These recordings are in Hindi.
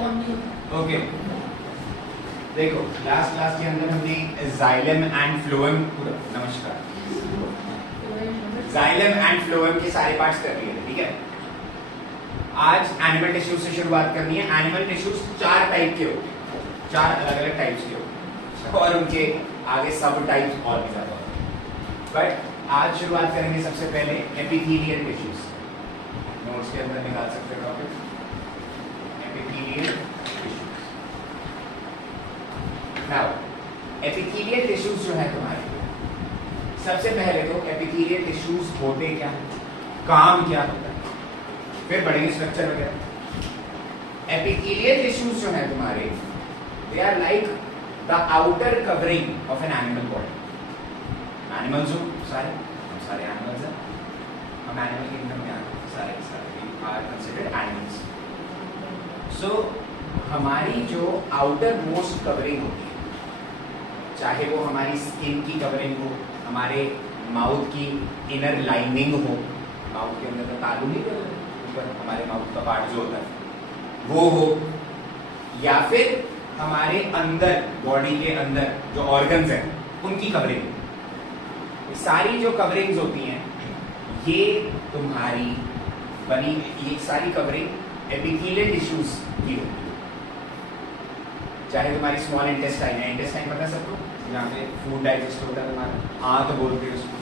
ओके, देखो लास्ट क्लास के अंदर हमने जाइलम एंड फ्लोएम पूरा, नमस्कार, जाइलम एंड फ्लोएम के सारे पार्ट्स कर लिए थे, ठीक है। आज एनिमल टिश्यूज से शुरुआत करनी है। एनिमल टिश्यूज 4 टाइप के होते हैं, 4 अलग अलग टाइप्स के होते हैं और उनके आगे सब टाइप्स और भी ज्यादा होते हैं। बट आज शुरुआत करेंगे सबसे पहले एपिथेलियल टिश्यूज। नोट्स के अंदर निकाल सकते हो topic epithelial tissues. Now epithelial tissues जो है तुम्हारे, सबसे पहले तो एपिथेलियल टिश्यूज होते क्या, काम क्या होता है, फिर पढ़ेंगे स्ट्रक्चर वगैरह। एपिथेलियल टिश्यूज जो है तुम्हारे, they are like the outer covering of an animal body. Animals हो सारे, हम सारे एनिमल्स हैं, हम एनिमल किंगडम में आते हैं, सारे आर कंसिडर्ड एनिमल्स। सो हमारी जो आउटर मोस्ट कवरिंग होती है, चाहे वो हमारी स्किन की कवरिंग हो, हमारे माउथ की इनर लाइनिंग हो, माउथ के अंदर का तालू नहीं कर हमारे माउथ का पार्ट जो होता है वो हो, या फिर हमारे अंदर बॉडी के अंदर जो ऑर्गन्स हैं उनकी कवरिंग। सारी जो कवरिंग्स होती हैं ये तुम्हारी बनी, ये सारी कवरिंग एपिथेलियल टिश्यूज की होती है। चाहे तुम्हारी स्मॉल इंटेस्टाइन है, इंटेस्टाइन पता है सबको, जहाँ पे फूड डाइजेस्ट होता है तुम्हारा, हाँ तो बोलते हैं उसको।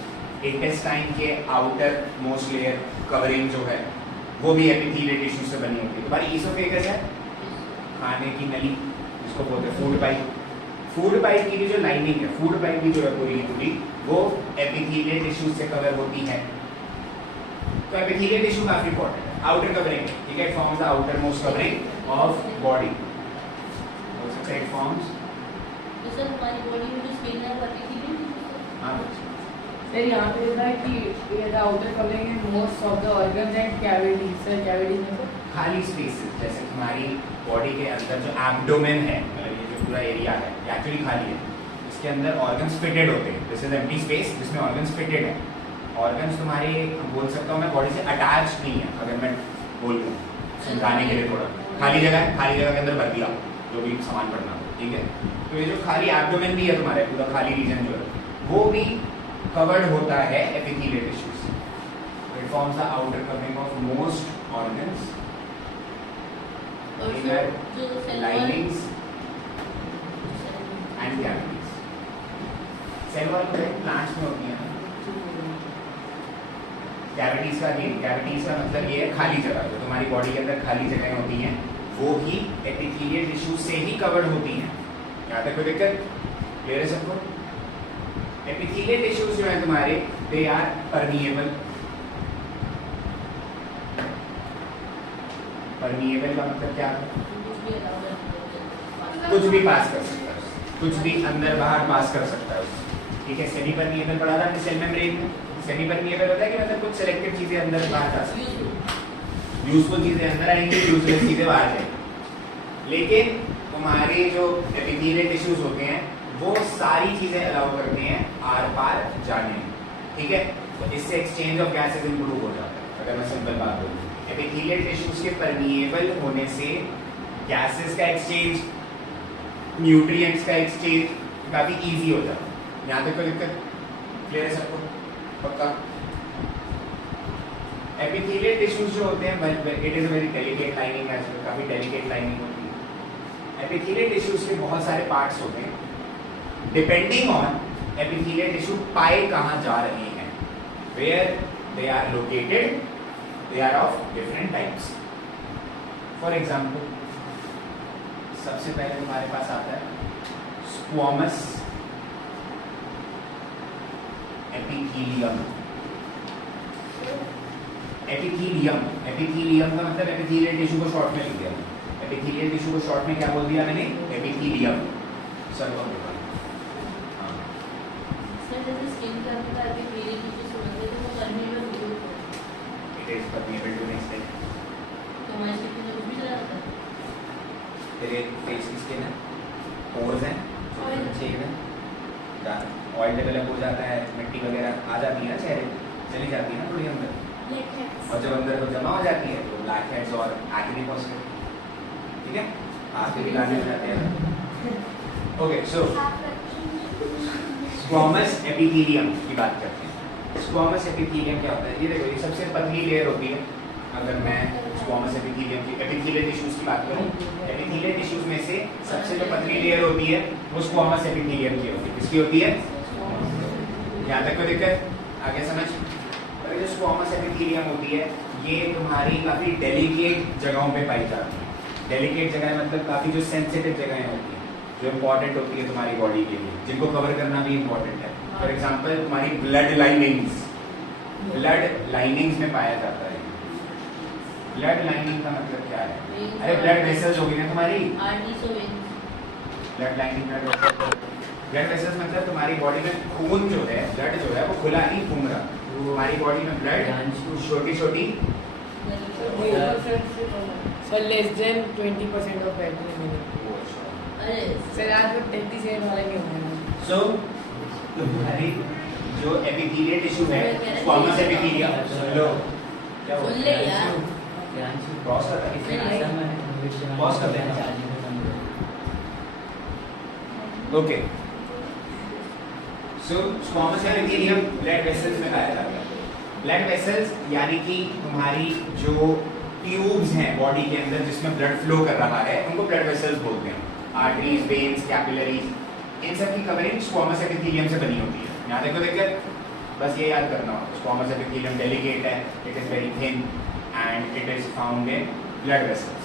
इंटेस्टाइन के आउटर मोस्ट लेयर कवरिंग जो है वो भी एपिथेलियल टिश्यू से बनी होती है। तुम्हारी ईसोफेगस है, खाने की नली, जिसको बोलते हैं फूड पाइप। फूड पाइप की भी जो लाइनिंग है, फूड पाइप की जो है पूरी वो एपिथेलियल टिश्यू से कवर होती है। तो एपिथेलियल टिश्यू काफी इंपॉर्टेंट है, आउटर कवरिंग, ठीक है, forms the outer most covering of body. हो सकता है इट फॉर्म्स, तो सर हमारी बॉडी में जो स्किन है वो एपिथेलियल हाँ सर यहाँ पे लिखा है कि the outer covering and most of the organs and cavities. Sir cavities में खाली स्पेसेस, जैसे तुम्हारी बॉडी के अंदर जो एब्डोमेन है, मतलब ये जो पूरा एरिया है ये एक्चुअली खाली है, इसके अंदर ऑर्गन्स फिटेड होते हैं। दिस इज एम्प्टी स्पेस जिसमें ऑर्गन्स फिटेड है। ऑर्गन्स तुम्हारे, बोल सकता हूँ मैं, बॉडी से अटैच नहीं है, अगर मैं बोल दूँ समझाने के लिए थोड़ा। खाली जगह है, खाली जगह के अंदर भर दिया जो भी सामान पड़ना हो, ठीक है। तो ये जो खाली एब्डोमेन भी है तुम्हारे, पूरा खाली रीजन जो है वो भी कवर्ड होता है epithelial tissues. It forms the outer covering of most organs, inner linings and cavities. Cell wall plants में होती है। कैविटीज का गेम, कैविटीज का मतलब ये है खाली जगह, जो तुम्हारी बॉडी के अंदर खाली जगह होती हैं वो भी एपिथेलियल टिश्यू से ही कवर्ड होती हैं। यहाँ तक कोई दिक्कत क्लियर है सबको? एपिथेलियल टिश्यूज जो है तुम्हारे, दे आर परमिएबल। परमिएबल का मतलब क्या है? कुछ भी पास कर सकता है, कुछ भी अंदर बाहर पास कर सकता है, ठीक है। सेमी परमिएबल पढ़ा था हमने सेल मेम्ब्रेन में। सेमी परमिएबल होता है कि मतलब कुछ सिलेक्टेड चीजें अंदर बाहर जा सकती हैं, यूजफुल चीजें अंदर आएंगी, यूजलेस चीजें बाहर जाएंगी। लेकिन तुम्हारे जो एपिथेलियल टिश्यूज होते हैं वो सारी चीजें अलाउ करते हैं आर पार जाने, ठीक है। तो इससे एक्सचेंज ऑफ गैसेस इंप्रूव हो जाता है। अगर मैं सिंपल बात बोलूँ, एपिथेलियल टिश्यूज के परमिएबल होने से गैसेस का एक्सचेंज, न्यूट्रिएंट्स का एक्सचेंज काफी इजी हो जाता है। यहाँ तक कोई दिक्कत क्लियर है सबको? पक्का? एपिथेलियल टिश्यूज जो होते हैं, it is a very delicate lining, काफी डेलिकेट लाइनिंग होती है। एपिथेलियल टिश्यूज के बहुत सारे पार्ट्स होते हैं। डिपेंडिंग ऑन एपिथेलियल टिश्यू पाए कहाँ जा रहे हैं, where they are located, they are of different types. For example, सबसे पहले तुम्हारे पास आता है स्क्वॉमस एपिथेलियम। एपिथेलियम, एपिथेलियम का मतलब एपिथेलियल टिश्यू को शॉर्ट में लिख दिया। एपिथेलियल टिश्यू को शॉर्ट में क्या बोल दिया मैंने? एपिथेलियम। सर कौन देखा? सर जैसे स्किन का अंदर एपिथेलियल टिश्यूज होते हैं तो वो परमिएबल होते हैं। It is permeable to next time. तो हमारी स्किन में कुछ भी चला जाता है। तेरे फेस की स्किन है, पोर्स हैं, छेद है, ऑयल डेवलप हो जाता है, मिट्टी वगैरह आ जाती है ना, चेहरे चली जाती है ना थोड़ी अंदर, और जब अंदर जमा हो जाती है तो ब्लैक हेड्स और एक्ने पॉसिबल, ठीक है। आपके भी गाने बनाते हैं। ओके, सो स्क्वामस एपिथेलियम की बात करते हैं। स्क्वामस एपिथेलियम क्या होता है? ये देखो, ये सबसे पतली लेयर होती है। अगर मैं स्क्वामस एपिथेलियम की एपिथेलियल टिश्यूज की बात करूं, एपिथेलियल टिश्यूज में से सबसे जो पतली लेयर होती है वो स्क्वामस एपिथेलियम की होती है। किसकी होती है? यहाँ तक कोई दिक्कत? आगे समझ। और जो स्क्वामस एपिथेलियम होती है ये तुम्हारी काफी डेलिकेट जगहों पे पाई जाती है। डेलिकेट जगह मतलब काफी जो सेंसिटिव जगहें होती हैं, जो इम्पोर्टेंट होती है तुम्हारी बॉडी के लिए, जिनको कवर करना भी इम्पोर्टेंट है। फॉर एग्जाम्पल तुम्हारी ब्लड लाइनिंग्स में पाया जाता है। ब्लड लाइनिंग का मतलब क्या है? अरे ब्लड वेसल्स होगी ना तुम्हारी। ब्लड लाइनिंग ब्लड वेसल्स मतलब तुम्हारी बॉडी में खून जो है, ब्लड जो है वो खुला नहीं घूम रहा। तुम्हारी बॉडी में ब्लड छोटी छोटी sir less than 20% of battery minute. Sir आज वो 30 सेकंड वाला नहीं होगा। सो तुम्हारी जो एपिथेलियल टिश्यू है, स्क्वामस एपिथेलियम, लो क्या सुन ले यार। क्रॉस कर देना। ओके, सो स्क्वामस एपिथेलियम ब्लड वेसल्स में पाया जाता है। ब्लड वेसल्स यानी कि तुम्हारी जो ट्यूब्स हैं बॉडी के अंदर जिसमें ब्लड फ्लो कर रहा है उनको ब्लड वेसल्स बोलते हैं। आर्टरीज, वेन्स, कैपिलरीज, इन सब की कवरिंग स्क्वामस एपिथेलियम से बनी होती है। यहाँ देखो दिक्कत, बस ये याद करना हो, स्क्वामस एपिथेलियम डेलिकेट है, it is very thin and it is found in blood vessels.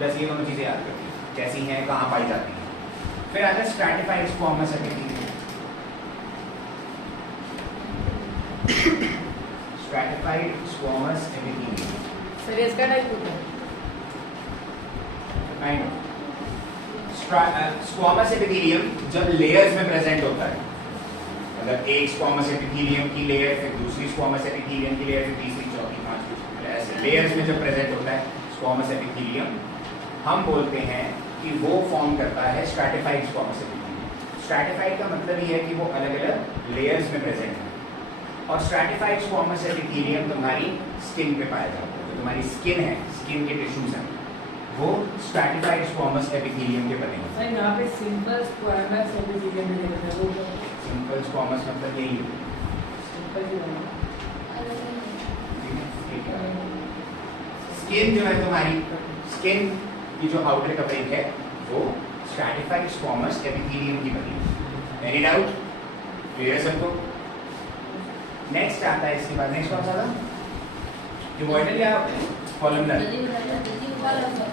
बस ये दोनों चीजें याद करनी है, कैसी हैं, कहाँ पाई जाती हैं। फिर आता है stratified squamous epithelium. Stratified squamous epithelium sir इसका टाइप होता है स्क्वामस एपिथेलियम जब लेयर्स में प्रेजेंट होता है, मतलब एक स्क्वामस एपिथेलियम की लेयर, फिर दूसरी स्क्वामस एपिथेलियम की लेयर, फिर तीसरी, चौथी, पांचवी, ऐसे लेयर्स में जब प्रेजेंट होता है स्क्वामस एपिथेलियम, हम बोलते हैं कि वो फॉर्म करता है स्ट्रैटिफाइड स्क्वामस एपिथेलियम। स्ट्रैटिफाइड का मतलब ये है कि वो अलग अलग लेयर्स में प्रेजेंट है। और स्ट्रैटिफाइड स्क्वामस एपिथेलियम तुम्हारी स्किन पे पाया जाता है। जो तुम्हारी स्किन है, स्किन के टिश्यूज हैं, वो स्ट्रैटिफाइड स्क्वामस एपिथेलियम के बने होते हैं। सर यहाँ पे सिंपल स्क्वामस एपिथेलियम में लिखा है वो सिंपल स्क्वामस मतलब यही है। सिंपल ही है। स्किन जो है तुम्हारी, स्किन की जो आउटर कवरिंग है वो स्ट्रैटिफाइड स्क्वामस एपिथेलियम की बनी है। Any doubt? क्लियर सबको? नेक्स्ट आता है इसके बाद, नेक्स्ट कौन सा था? क्यूबॉइडल या कॉलमनर?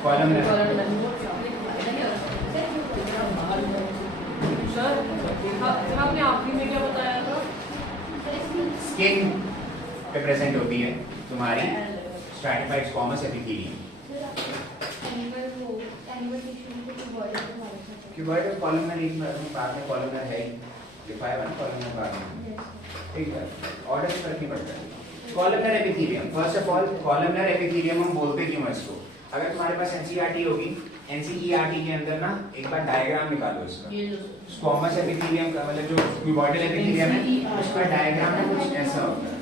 कॉलमनर। सर आपने आखिरी में क्या बताया था? स्किन पे प्रेजेंट होती है तुम्हारी stratified squamous epithelium. Cuboidal columnar एक बाद में कॉलमनर है ही, लिखा है ना कॉलमनर बाद में, ठीक है, ऑर्डर से फर्क नहीं पड़ता है। Columnar epithelium, first of all columnar epithelium हम बोलते क्यों हैं इसको? अगर तुम्हारे पास एनसीईआरटी होगी, एनसीईआरटी के अंदर ना एक बार डायग्राम निकालो इसका। स्क्वामस एपिथेलियम का मतलब जो क्यूबॉइडल एपिथेलियम है उसका डायग्राम में कुछ ऐसा होता है।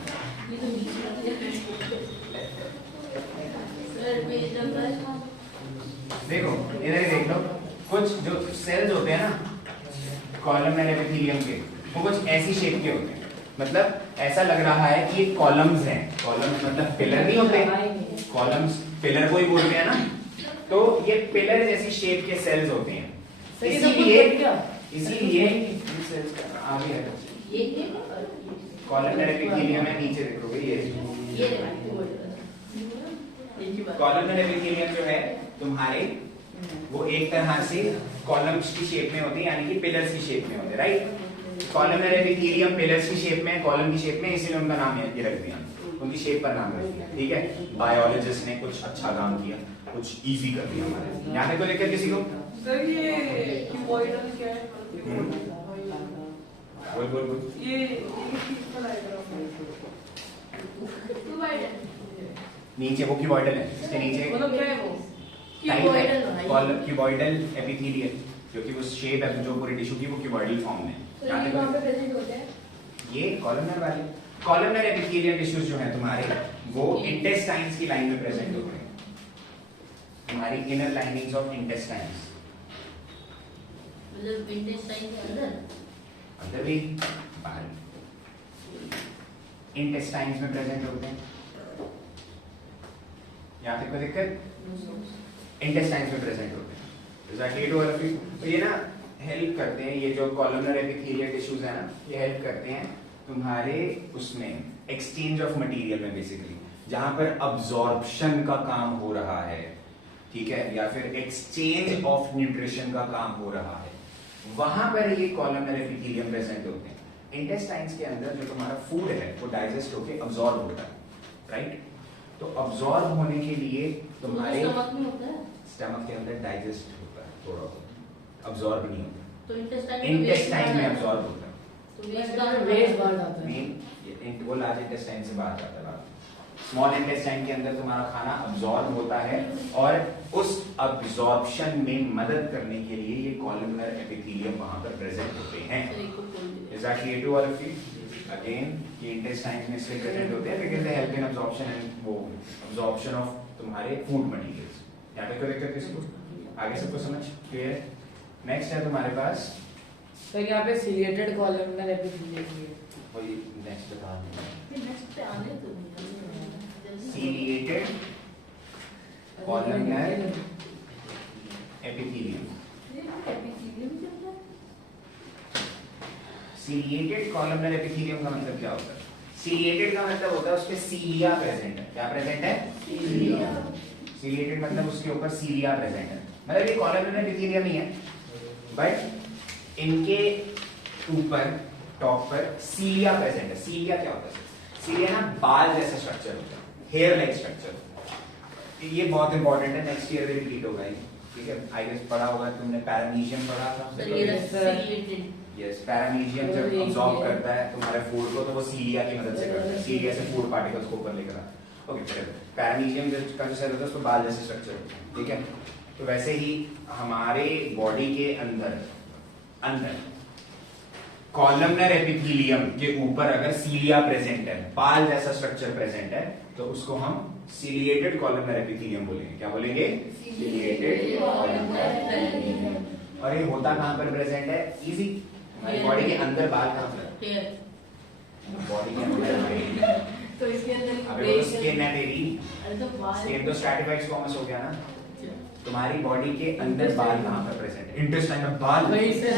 देखो इधर ही देख लो, कुछ जो सेल्स होते हैं ना कॉलमनर एपिथेलियम के, वो कुछ ऐसी शेप के होते हैं। मतलब ऐसा लग रहा है कि ये कॉलम्स हैं। कॉलम्स मतलब पिलर नहीं होते, कॉलम्स पिलर को ही बोलते हैं ना, तो ये पिलर जैसी शेप के सेल्स होते हैं। इसीलिए आगे है कॉलमनर एपिथेलियम है, नीचे देखोगे ये कॉलमनर एपिथेलियम जो है तुम्हारे वो एक तरह से कॉलम्स की शेप में होते हैं, यानी कि पिलर्स की शेप में होते हैं, राइट? कॉलमनर एपिथेलियम पिलर्स की शेप में, कॉलम की शेप में, इसीलिए उनका नाम ये रख दिया, उनकी शेप पर नाम रख दिया, ठीक है? बायोलॉजिस्ट ने कुछ अच्छा काम किया, कुछ इजी कर दिया हमारे। यहाँ तक तो दिक्कत किसी को? सर ये क्यूबॉइडल क्या है? बोल बोल बोल। ये किस पर डायग्राम है? नीचे वो क्यूबॉइडल है, इसके नीचे मतलब क्या है वो? क्यूबॉइडल एपिथेलियम, क्योंकि वो शेप है जो पूरी टिश्यू की वो क्यूबॉइडल फॉर्म में। ये कॉलमनर वाले कॉलमनर एपिथेलियम टिश्यूज जो है तुम्हारे वो इंटेस्टाइन्स की लाइन में प्रेजेंट होते हैं। तुम्हारी इनर लाइनिंग्स ऑफ इंटेस्टाइन्स, मतलब इंटेस्टाइन के अंदर भी बाहर इंटेस्टाइन्स में प्रेजेंट होते हैं। यहाँ पे कोई दिक्कत? इंटेस्टाइन्स में प्रेजेंट होते हैं। Exactly to all of you. तो ये ना हेल्प करते हैं, ये जो कॉलमनर एपिथेलियल टिश्यूज है ना, ये हेल्प करते हैं तुम्हारे उसमें एक्सचेंज ऑफ मटेरियल में, बेसिकली जहां पर अब्जॉर्प्शन का काम हो रहा है, ठीक है, या फिर एक्सचेंज ऑफ न्यूट्रिशन का काम हो रहा है, वहां पर ये कॉलमनर एपिथेलियम प्रेजेंट होते हैं। इंटेस्टाइन्स के अंदर जो तुम्हारा फूड है वो डाइजेस्ट होके अब्जॉर्ब होता है, राइट? तो अब्जॉर्ब होने के लिए तुम्हारे स्टमक में होता है, स्टमक के अंदर डाइजेस्ट होता है, थोड़ा बहुत अब्जॉर्ब नहीं होता, तो इंटेस्टाइन में अब्जॉर्ब होता है। तो वेस्ट बाहर जाता है। मेन वो लार्ज इंटेस्टाइन से बाहर जाता है। स्मॉल इंटेस्टाइन के अंदर तुम्हारा खाना अब्जॉर्ब होता है और उस अब्जॉर्प्शन में मदद करने के लिए ये कॉलमनर एपिथेलियम वहां पर प्रेजेंट होते हैं। Exactly to all of you. Again, ये इंटेस्टाइन में इसलिए प्रेजेंट होते हैं because they help in absorption and वो absorption of तुम्हारे फूड मटेरियल्स। यहाँ पे कोई दिक्कत किसको? आगे सबको समझ क्लियर है? नेक्स्ट है तुम्हारे पास तो यहाँ पे सीलिएटेड कॉलमनर एपिथेलियम है। वही नेक्स्ट बता नेक्स्ट पे आने तो ciliated columnar epithelium. Ciliated columnar epithelium का मतलब क्या होता है? सीलिएटेड का मतलब होता है उसके सीलिया प्रेजेंट है। क्या प्रेजेंट है? सीलिया। सीलिएटेड मतलब उसके ऊपर सीलिया प्रेजेंट है, मतलब ये कॉलमनर एपिथेलियम ही है, बट इनके ऊपर टॉप पर सीलिया प्रेजेंट है। सीलिया क्या होता है? सीलिया ना बाल जैसा स्ट्रक्चर होता है, हेयर लाइक स्ट्रक्चर। ये बहुत इंपॉर्टेंट है, नेक्स्ट ईयर भी रिपीट होगा ये, ठीक है? आई गेस पढ़ा होगा तुमने, पैरामीशियम पढ़ा था। यस, पैरामीशियम जब अब्सॉर्ब करता है तुम्हारे फूड को तो वो सीलिया की मदद से करता है, सीलिया से फूड पार्टिकल्स को ऊपर लेकर आता है। ओके, चलो पैरामीशियम का जो सेल होता है उसको बाल जैसे स्ट्रक्चर होता है, ठीक है? तो वैसे ही हमारे बॉडी के अंदर कॉलमनर एपिथेलियम के ऊपर अगर सीलिया प्रेजेंट है, बाल जैसा स्ट्रक्चर प्रेजेंट है, तो उसको हम सीलिएटेड कॉलमनर एपिथेलियम बोलेंगे। क्या बोलेंगे? Ciliated columnar epithelium. और ये होता कहां पर प्रेजेंट है? इजी, हमारी बॉडी के अंदर। बाल कहां पर? बॉडी के अंदर। तो इसके अंदर अबे स्किन है तेरी, अरे तो बाल स्किन तो स्ट्रैटिफाइड स्क्वामस हो गया ना। तुम्हारी बॉडी के अंदर बाल कहां पर प्रेजेंट है? इंटेस्टाइन में बाल। वही से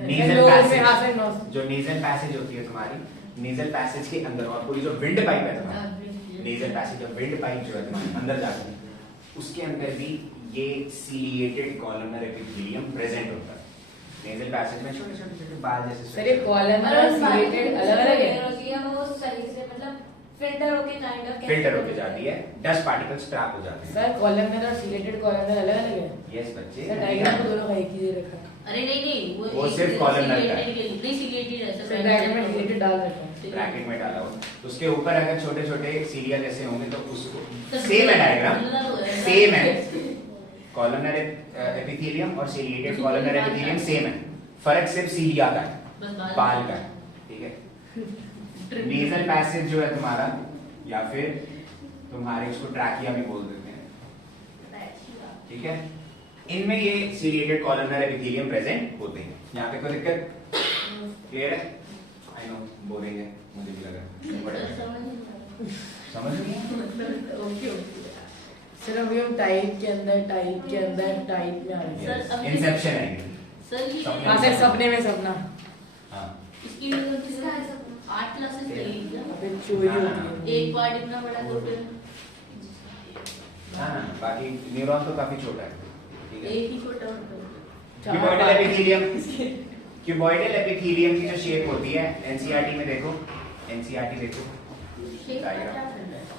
नेजल पैसेज, जो नेजल पैसेज होती है तुम्हारी, नेजल पैसेज के अंदर और पूरी जो विंड पाइप है तुम्हारी, नेजल पैसेज और विंड पाइप जो है तुम्हारे अंदर जाती है, उसके अंदर भी ये सीलिएटेड कॉलमनर एपिथेलियम प्रेजेंट होता है। नेजल पैसेज में छोटे छोटे बाल जैसे। सर ये कॉलमनर और सीलिएटेड अलग-अलग है? वो सही से मतलब फिल्टर होके जाती है, डस्ट पार्टिकल्स ट्रैप हो जाते हैं। सर कॉलमनर और सीलिएटेड कॉलमनर अलग-अलग है? यस बच्चे, सर डायग्राम में दोनों का एक ही दे रखा है। अरे नहीं वो सिर्फ कॉलमनर का है, नहीं सीलिएटेड है सर डायग्राम में सीलिएटेड डाल रखा है, ब्रैकेट में डाला हुआ। उसके ऊपर अगर छोटे छोटे सीलिया जैसे होंगे तो उसको सेम है, डायग्राम सेम है। कॉलमनर एपिथेलियम और सीलिएटेड कॉलमनर एपिथेलियम सेम है, फर्क सिर्फ सीलिया का है, बाल का है, ठीक है? नेजल पैसेज जो है तुम्हारा, या फिर तुम्हारे उसको ट्रैकिया भी बोल देते हैं, ठीक है? इनमें ये सीलिएटेड कॉलमनर एपिथेलियम प्रेजेंट होते हैं। यहाँ पे कोई दिक्कत? क्लियर है? आई नो बोलेंगे, मुझे भी लगा समझ नहीं। सर अभी हम टाइप के अंदर टाइप में आ रहे हैं। इंसेप्शन है ये। सर हाँ सर, सपने में सपना। हाँ, इसकी 8 क्लासेस चलेगी क्या? अबे चोरी होती है। एक पार्ट इतना बड़ा तो फिर हाँ, बाकी न्यूरॉन तो काफी छोटा है, ठीक है? एक ही छोटा होता है। क्यूबॉइडल एपिथेलियम, क्यूबॉइडल एपिथेलियम की जो शेप होती है, एनसीईआरटी में देखो, एनसीईआरटी देखो,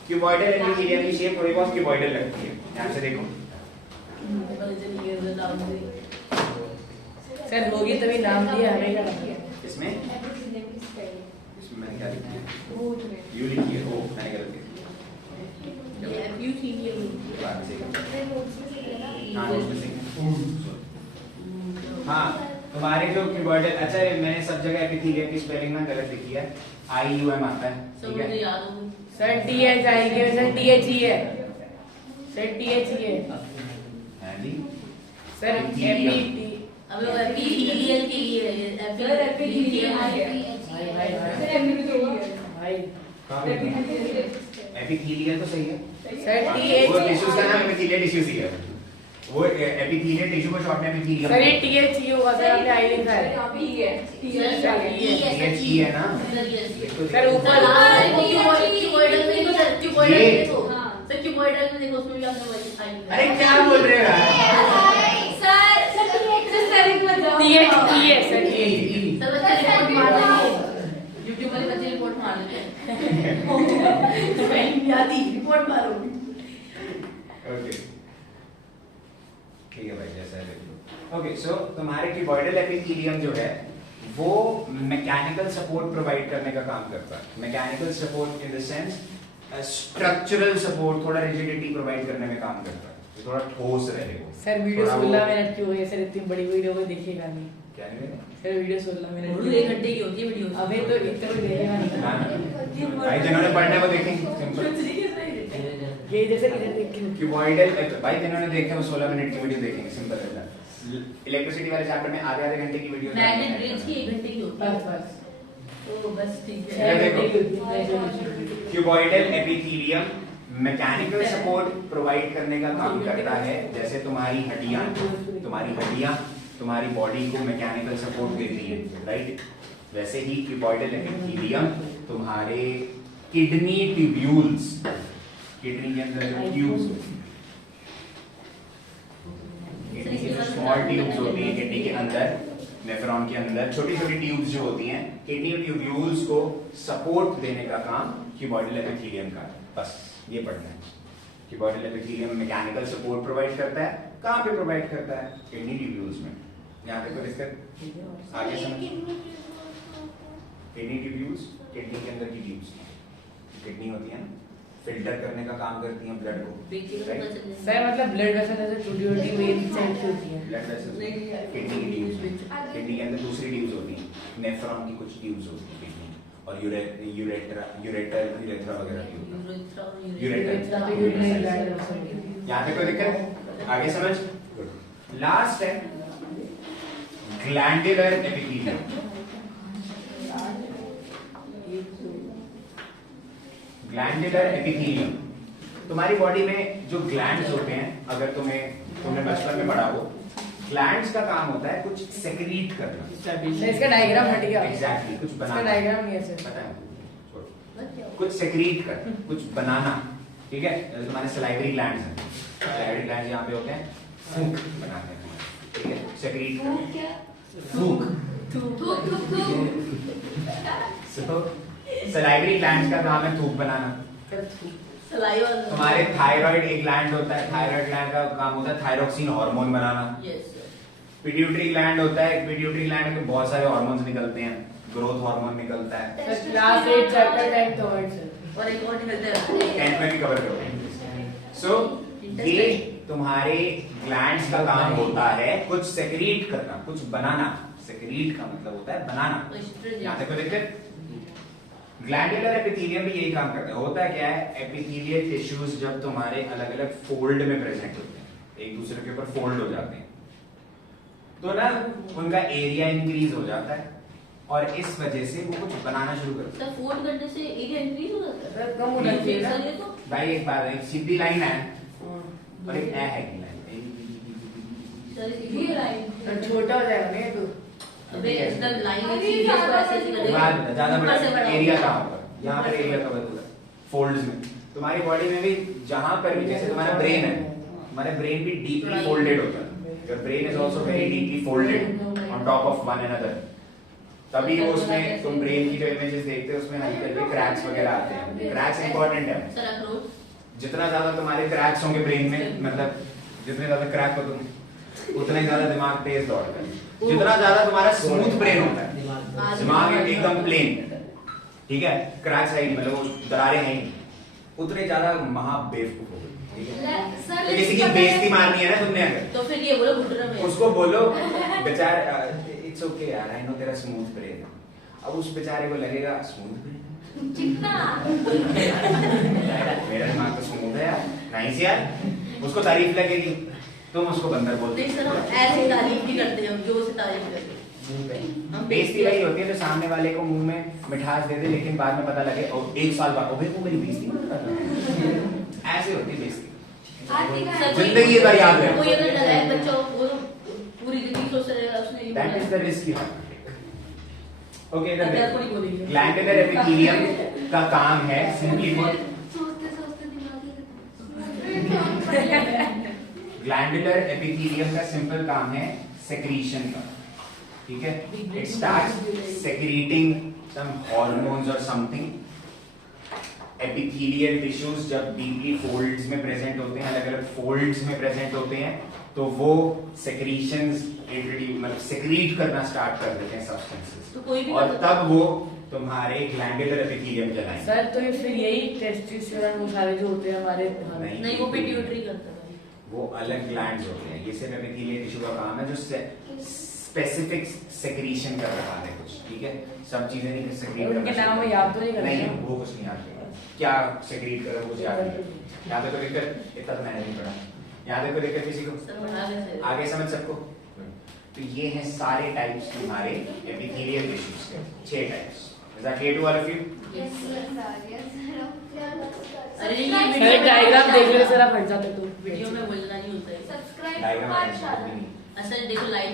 क्यूबॉइडल एपिथेलियम की शेप थोड़ी बहुत क्यूबॉइडल लगती है। ध्यान से देखो, सर होगी तभी नाम दिया हमें क्या लगा? इसमें मैंने क्या लिखा है? यू लिखी है, ओ मैंने क्या लिखा है? हाँ, हाँ, तुम्हारे जो क्यूबॉइडल, अच्छा मैंने सब जगह एपिथेलियम की स्पेलिंग ना गलत लिखी है, IUM आता है, सब ठीक मुझे है। याद हो। सर TH आएगी, सर TH ही है, सर TH ही है हाँ जी, सर। एपी अब वो एपिथेलियल के लिए है ये, सर एपीथेलियल है। भाई भाई भाई एपिथेलियल तो सही है, सर वो TH टिश्यूज का नाम एपिथेलियल टिश्यूज ही है, वो एपिथेलियल टिश्यू को शॉर्ट में एपिथेलियम। सर ये TH ही होगा सर, आपने आई लिखा है THE है ना, सर ऊपर क्यूबॉइडल में देखो सर, क्यूबॉइडल में देखो सर, क्यूबॉइडल में देखो उसमें भी आपने वही आई लिखा है। अरे क्या बोल रहे हो यार? TH ही है सर, TH सर बच्चे रिपोर्ट मार देंगे, यूट्यूब वाले बच्चे रिपोर्ट मार देते हैं। याद ही रिपोर्ट मारो। ओके ठीक है भाई, जैसा है देख लो। ओके सो तुम्हारे क्यूबॉइडल एपिथेलियम जो है वो मैकेनिकल सपोर्ट प्रोवाइड करने का काम करता है। Mechanical support in the sense structural support, थोड़ा रिजिडिटी प्रोवाइड करने में काम करता है, तो थोड़ा ठोस रहे वो। सर वीडियो थोड़ा 16 वो- मिनट की हो गई सर, इतनी बड़ी वीडियो को देखिएगा नहीं क्या नहीं है? सर, वीडियो 16 मिनट बोलो 1 घंटे की होती है वीडियो। अबे तो इतना कोई देखेगा नहीं हाँ, भाई जिन्होंने पढ़ना है वो देखेंगे सिंपल। ये जैसे इधर देख के क्यूबॉइडल भाई जिन्होंने देखा वो 16 मिनट की वीडियो देखेंगे, सिंपल है। इलेक्ट्रिसिटी वाले चैप्टर में आधे घंटे की वीडियो मैग्नेट रेंज की 1 घंटे की होती है। बस बस तो बस ठीक ये है। देखो cuboidal epithelium mechanical support provide करने का काम करता है। जैसे तुम्हारी हड्डियां तुम्हारी बॉडी को मैकेनिकल सपोर्ट देती है, राइट? वैसे ही क्यूबॉइडल एपिथेलियम तुम्हारे किडनी ट्यूब्यूल्स, किडनी के अंदर जो ट्यूब्स, किडनी की जो स्मॉल ट्यूब्स होती हैं किडनी के अंदर, नेफ्रॉन के अंदर छोटी छोटी ट्यूब्स जो होती हैं, किडनी ट्यूब्यूल्स को सपोर्ट देने का काम क्यूबॉइडल एपिथेलियम का है। बस ये पढ़ना है। Cuboidal epithelium mechanical support provide करता है। कहाँ पे प्रोवाइड करता है? किडनी ट्यूब्यूल्स में। यहाँ पे कोई दिक्कत आगे समझ? किडनी ट्यूब्यूल्स, किडनी के अंदर की ट्यूब्स, किडनी होती है ना, फिल्टर करने का काम करती हैं ब्लड को, right? सर मतलब ब्लड वेसल जैसे छोटी छोटी वेन सेट होती है, ब्लड वेसल्स किडनी की ट्यूब्स, किडनी के अंदर दूसरी ट्यूब्स होती हैं, नेफ्रॉन की कुछ ट्यूब्स होती हैं किडनी, और यूरेथ्रा वगैरह की होती है। यहाँ पे कोई दिक्कत? आगे समझ? लास्ट है ग्लैंडुलर एपिथेलियम। ग्लैंडुलर एपिथेलियम तुम्हारी बॉडी में जो ग्लैंड्स होते हैं, अगर तुमने बचपन में पढ़ा हो, ग्लैंड्स का काम होता है कुछ सेक्रीट करना। सर इसका डायग्राम हट गया। एग्जैक्टली, कुछ इसका बनाना। डायग्राम नहीं है सर। पता है, छोड़ो। कुछ सेक्रीट करना, कुछ बनाना, ठीक है? जैसे तुम्हारे सलाइवरी ग्लैंड्स हैं, सलाइवरी ग्लैंड्स यहाँ पे होते हैं, फूक बनाते हैं, ठीक है? सेक्रीट फूक। सलाइवरी ग्लैंड्स का काम है थूक बनाना। तुम्हारे थायराइड एक ग्लैंड होता है, थायराइड ग्लैंड का काम होता है थायरोक्सिन हार्मोन बनाना। पिट्यूटरी ग्लैंड होता है, पिट्यूटरी ग्लैंड में बहुत सारे हार्मोन्स निकलते हैं, ग्रोथ हार्मोन निकलता है। Sir class 8 chapter 10 covered sir, और एक और निकलता है 10th में भी कवर करोगे। सो ये तुम्हारे ग्लैंड्स का काम होता है कुछ सेक्रीट करना, कुछ बनाना। सेक्रीट का मतलब होता है बनाना। यहाँ तक कोई दिक्कत? ग्लैंडुलर एपिथेलियम भी यही काम करता है। होता क्या है, एपिथेलियल टिश्यूज जब तुम्हारे अलग अलग फोल्ड में प्रेजेंट होते हैं, एक दूसरे के ऊपर फोल्ड हो जाते हैं, तो ना उनका एरिया इंक्रीज हो जाता है और इस वजह से वो कुछ बनाना शुरू करते हैं। सर फोल्ड करने से एरिया इंक्रीज हो जाता है। सर कम होना चाहिए ना। सर ये तो भाई एक बात है, एक सीधी लाइन है और एक ए है की लाइन। सर ये लाइन सर छोटा हो जाएगा नहीं तो। अबे सर लाइन सीधी है तो ऐसे ऐसे करेगा। ज्यादा बड़ा ऊपर से बड़ा एरिया होगा। कहाँ पर? यहाँ पर एरिया कवर होगा फोल्ड्स में। तुम्हारी बॉडी में भी जहां पर भी, जैसे तुम्हारा ब्रेन है, हमारा ब्रेन भी डीपली फोल्डेड होता है। Your brain is also very deeply folded on top of one another. तभी वो उसमें तुम ब्रेन की जो इमेजेस देखते हो उसमें हल्के हल्के क्रैक्स वगैरह आते हैं। क्रैक्स इंपॉर्टेंट है। सर अप्रोच जितना ज्यादा तुम्हारे क्रैक्स होंगे ब्रेन में, मतलब जितने ज्यादा क्रैक हो तुम, उतना ही ज्यादा दिमाग तेज दौड़ता है। जितना ज्यादा तुम्हारा स्मूथ ब्रेन होता है, दिमाग एकदम प्लेन, ठीक है, क्रैक्स है ही, मतलब वो दरारें हैं ही, उतने ज्यादा महा बेवकूफ हो गए, ठीक है? तो किसी की बेइज्जती मारनी है ना तुमने, अगर तो फिर ये बोलो घुटना में उसको बोलो बेचार इट्स ओके यार, आई नो तेरा स्मूथ ब्रेन है। अब उस बेचारे को लगेगा स्मूथ ब्रेन कितना मेरा दिमाग तो स्मूथ है यार, नाइस यार, उसको तारीफ लगेगी, तुम उसको बंदर बोलते नहीं सर, हम ऐसे तारीफ नहीं करते, हम जो से तारीफ करते हैं। बेइज्जती वही होती है जो सामने वाले को मुंह में मिठास दे दे लेकिन बाद में पता लगे और एक साल बाद ओबे वो मेरी बेइज्जती मत कर रहा। ऐसे होती है बेइज्जती, जिंदगी भर याद रहे। कोई अगर नालायक बच्चा हो वो पूरी जिंदगी सोचता रहेगा उसने ये that is the risk you have. Okay, इधर अगर देखो, कोई बोलेगी ग्लैंडुलर एपिथेलियम का काम है सिंपली पुट, सोचते सोचते दिमाग ही ग्लैंडुलर एपिथेलियम का सिंपल काम है सेक्रीशन का, ठीक है। इट स्टार्ट्स सेक्रीटिंग सम हॉर्मोन्स और समथिंग। एपिथेलियल टिश्यूज जब डीपली फोल्ड्स में प्रेजेंट होते हैं, अलग अलग फोल्ड्स में प्रेजेंट होते हैं, तो वो सेक्रीशंस मतलब सेक्रीट करना स्टार्ट कर देते हैं सब्सटेंसेस, तो कोई भी और तब वो तुम्हारे ग्लैंडुलर एपिथेलियम कहलाएंगे। सर तो ये फिर यही टेस्टोस्टेरोन वो सारे जो होते हैं हमारे नहीं, वो पिट्यूटरी करता है। वो अलग ग्लैंड्स होते हैं, ये सिर्फ एपिथेलियल टिश्यू का काम है जो स्पेसिफिक सेक्रीशन कर रहा है कुछ, ठीक है। सब चीजें नहीं सेक्रीट कर उनके नाम में याद तो नहीं करते नहीं, वो कुछ नहीं याद करता, क्या सेक्रीट कर रहा है कुछ याद नहीं। यहाँ तक को दिक्कत, इतना तो मैंने नहीं पढ़ा, यहाँ तक को दिक्कत किसी को, सर बना लेते हैं। आगे समझ सबको। तो ये हैं सारे टाइप्स तुम्हारे एपिथेलियल टिश्यूज के, 6 types. Is that clear to all of you? अरे ये अरे वीडियो डायग्राम देख ले सर, आप हट जाते तो वीडियो में बोलना नहीं होता है। डायग्राम अच्छा देखो लाइव